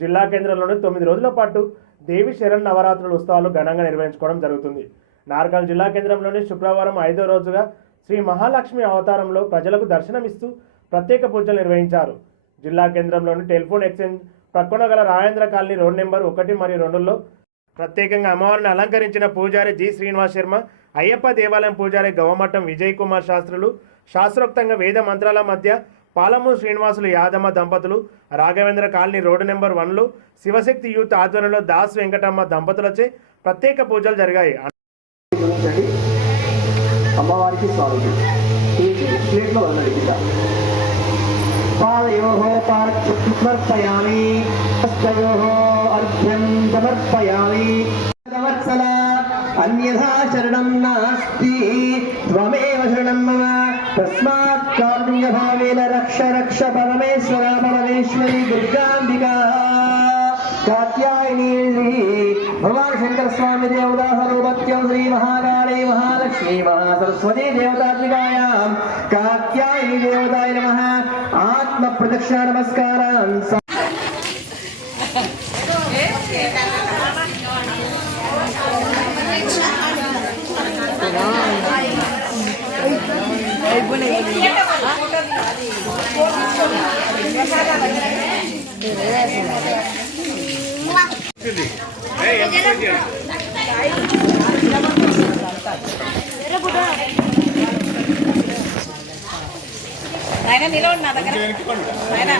జిల్లా కేంద్రంలోని 9 రోజుల పాటు దేవి శరణ్ నవరాత్రుల ఉత్సవాలు ఘనంగా నిర్వహించుకోవడం జరుగుతుంది. నార్కల్ జిల్లా కేంద్రంలోని శుక్రవారం 5వ రోజుగా శ్రీ మహాలక్ష్మి అవతారంలో ప్రజలకు దర్శనమిస్తూ ప్రత్యేక పూజలు నిర్వహించారు. జిల్లా కేంద్రంలోని టెలిఫోన్ ఎక్స్చేంజ్ ప్రక్కన గల రాజేంద్ర కాలనీ రోడ్ నెంబర్ 1 మరియు 2లో ప్రత్యేకంగా అమ్మవారిని అలంకరించిన పూజారి జి శ్రీనివాస్ శర్మ, అయ్యప్ప దేవాలయం పూజారి గవమఠం విజయ్ కుమార్ శాస్త్రులు శాస్త్రోక్తంగా వేద మంత్రాల మధ్య పాలమూరు శ్రీనివాసులు యాదమ్మ దంపతులు, రాఘవేంద్ర కాలనీ రోడ్డు నెంబర్ 1లో శివశక్తి యూత్ ఆధ్వర్యంలో దాస్ వెంకటమ్మ దంపతులచే ప్రత్యేక పూజలు జరిగాయి. అమ్మవారికి స్వాగతం. ఈ ప్లేట్లో వదలడిగిద్దా పాదయోః పార్శ్వమర్పయామి హస్తయోః అర్ఘ్యం సమర్పయామి. వత్సల అన్యథా శరణం నాస్తి త్వమేవ శరణం మమ తస్మాత్ కారుణ్యభావేన రక్ష రక్ష పరమేశ్వర పరమేశ్వరి దుర్గాంబికా कात्यायनी भगवान शंकर स्वामी देवता सर्वभक्त्यं श्री महाकाली महालक्ष्मी महासरस्वती देवतात्मिकायां कात्यायनी देवताय नमः. आत्म प्रदक्षिणा नमस्कारान् ఆయన నిలవండి నా దగ్గర ఆయన